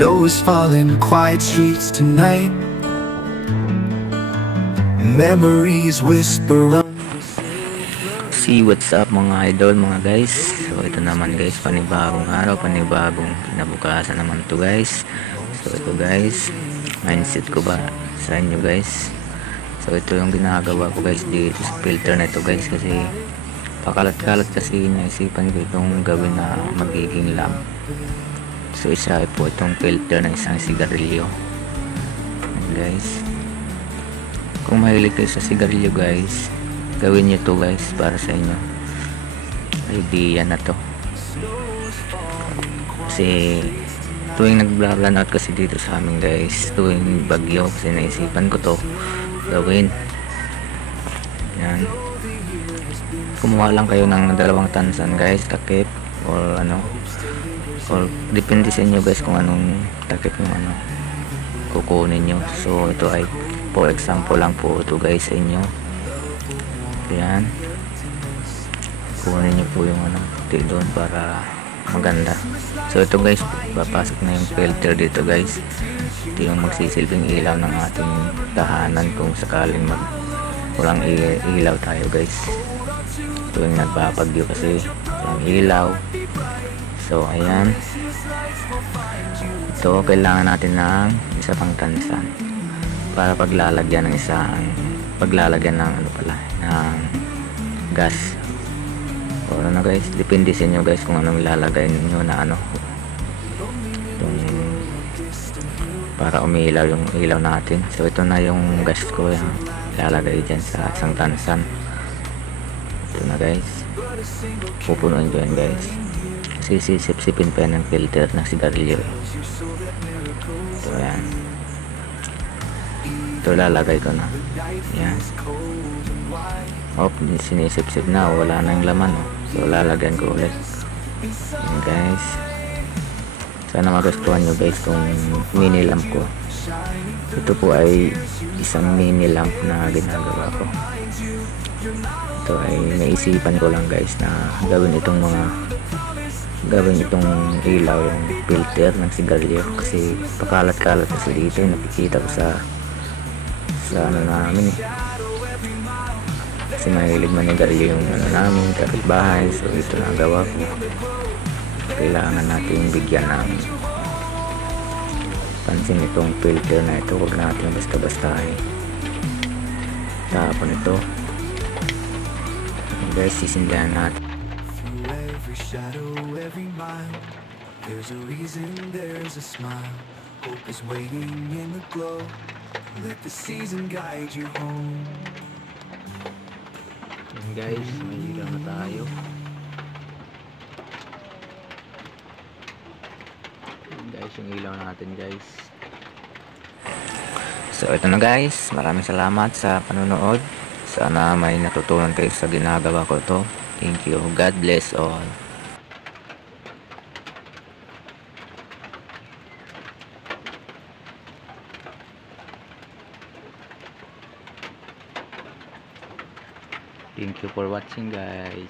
Snow is falling, quiet streets tonight. Memories whisper. See what's up mga idol, mga guys. So ito naman guys, panibagong araw, panibagong kinabukasan naman to guys. So ito guys, mindset ko ba sa inyo guys. So ito yung ginagawa ko guys dito sa filter na ito guys, kasi pakalat-kalat kasi naisipan ko itong gawin na magiging lamp. So isa po itong filter ng isang sigarilyo. And guys, kung mahilig kayo sa sigarilyo guys, gawin nyo to guys para sa inyo. Idea na to. Kasi tuwing nag-plan out kasi dito sa amin guys, tuwing bagyo, kasi naisipan ko to gawin. Yan. Kumuha lang kayo ng 2 tansan guys, takip or ano, or depende sa inyo guys kung anong takip yung ano kukunin nyo. So ito ay for example lang po ito guys sa inyo. Yan, kunin nyo po yung ano puti doon para maganda. So ito guys, papasok na yung filter dito guys. Ito yung magsisilbing ilaw ng ating tahanan kung sakaling walang ilaw tayo guys. Ito yung nagbabagyo kasi walang ilaw. So ayan, ito kailangan natin ng isa pang tansan para paglalagyan ng ng ano pala, ng gas or ano guys, depende sa inyo guys kung anong ilalagay niyo na ano yung para umiilaw yung ilaw natin. So ito na yung gas ko, yung ilalagay dyan sa isang tansan. Ito na guys, pupunuan ko yan guys, kasi sisip-sipin pa yan ng filter ng sigarilyo. Ito yan, ito lalagay ko na yan. Sinisip-sip na, wala na yung laman. So lalagyan ko ulit yan guys. Sana magustuhan nyo guys itong mini lamp ko. Ito po ay isang mini lamp na ginagawa ko. Ito ay naisipan ko lang guys na gawin itong ilaw, yung filter ng sigarilyo, kasi pakalat-kalat kasi dito. Nakikita ko sa ano namin kasi mahilig manigarilyo yung ano namin, kapitbahay. So ito na gawa ko. Kailangan natin bigyan ng pansin itong filter na ito. Huwag natin basta-basta tapon ito guys. Sisindihan natin. Every shadow, every mile, there's a reason, there's a smile. Hope is waiting in the glow. Let the season guide you home. Yan guys, may ilaw na tayo. Yan guys yung ilaw natin guys. So ito na guys, maraming salamat sa panonood. Sana may natutunan kayo sa ginagawa ko to. Thank you. God bless all. Thank you for watching guys.